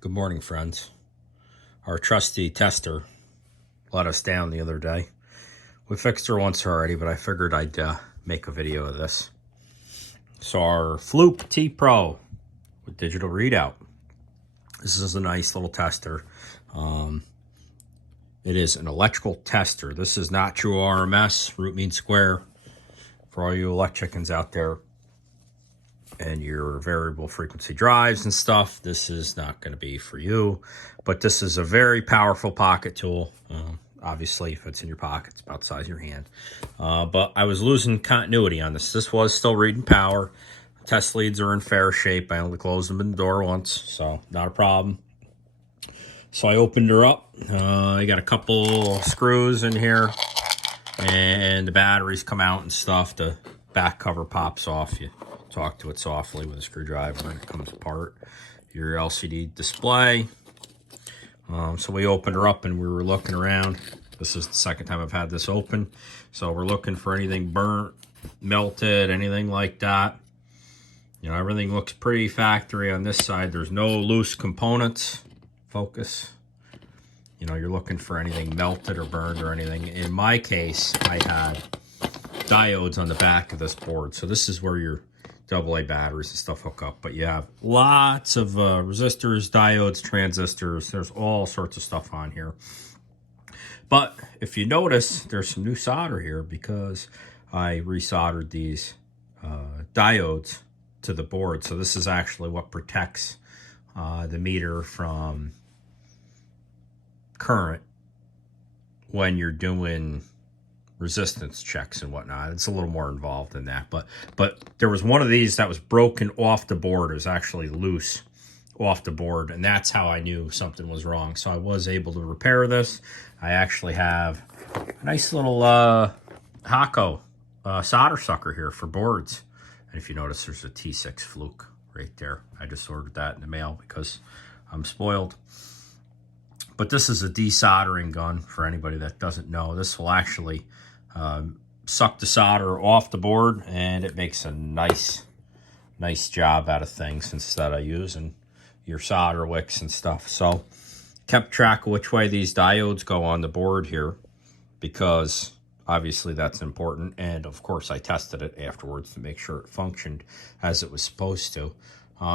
Good morning, friends. Our trusty tester let us down the other day. We fixed her once already, but I figured I'd make a video of this. So our Fluke tpro with digital readout. This is a nice little tester. It is an electrical tester. This is not true RMS, root mean square. For all you electricians out there and your variable frequency drives and stuff, this is not going to be for you. But this is a very powerful pocket tool. Obviously, if it's in your pocket, it's about the size of your hand. But I was losing continuity on this. This was still reading power. Test leads are in fair shape. I only closed them in the door once, so not a problem. So I opened her up. I got a couple screws in here, and the batteries come out and stuff. The back cover pops off. You talk to it softly with a screwdriver and it comes apart. Your LCD display. So we opened her up and we were looking around. This is the second time I've had this open. So we're looking for anything burnt, melted, anything like that. You know, everything looks pretty factory on this side. There's no loose components. Focus. You know, you're looking for anything melted or burned or anything. In my case, I had diodes on the back of this board. So this is where your AA batteries and stuff hook up. But you have lots of resistors, diodes, transistors. There's all sorts of stuff on here. But if you notice, there's some new solder here because I resoldered these diodes to the board. So this is actually what protects the meter from current when you're doing resistance checks and whatnot. It's a little more involved than that, but there was one of these that was broken off the board. It was actually loose off the board, and that's how I knew something was wrong. So I was able to repair this. I actually have a nice little Hakko solder sucker here for boards, and if you notice, there's a T6 Fluke right there. I just ordered that in the mail because I'm spoiled. But this is a desoldering gun for anybody that doesn't know. This will actually suck the solder off the board, and it makes a nice job out of things instead of using your solder wicks and stuff. So kept track of which way these diodes go on the board here because obviously that's important. And of course I tested it afterwards to make sure it functioned as it was supposed to.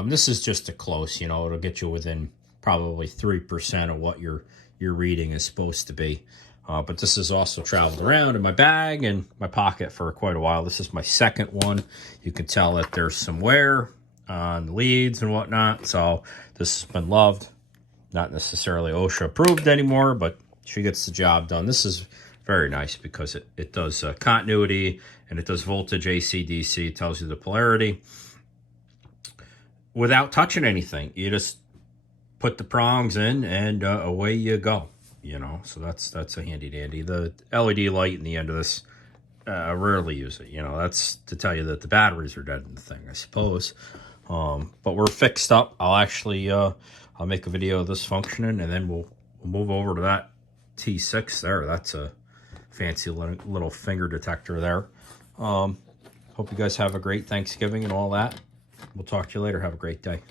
This is just a close, you know, it'll get you within probably 3% of what your reading is supposed to be. But this has also traveled around in my bag and my pocket for quite a while. This is my second one. You can tell that there's some wear on the leads and whatnot. So this has been loved. Not necessarily OSHA approved anymore, but she gets the job done. This is very nice because it does continuity and it does voltage, AC, DC. It tells you the polarity without touching anything. You just put the prongs in and away you go, you know. So that's a handy dandy. The LED light in the end of this, I rarely use it, you know. That's to tell you that the batteries are dead in the thing, I suppose. But we're fixed up. I'll actually I'll make a video of this functioning, and then we'll move over to that T6 there. That's a fancy little finger detector there. Hope you guys have a great Thanksgiving and all that. We'll talk to you later. Have a great day.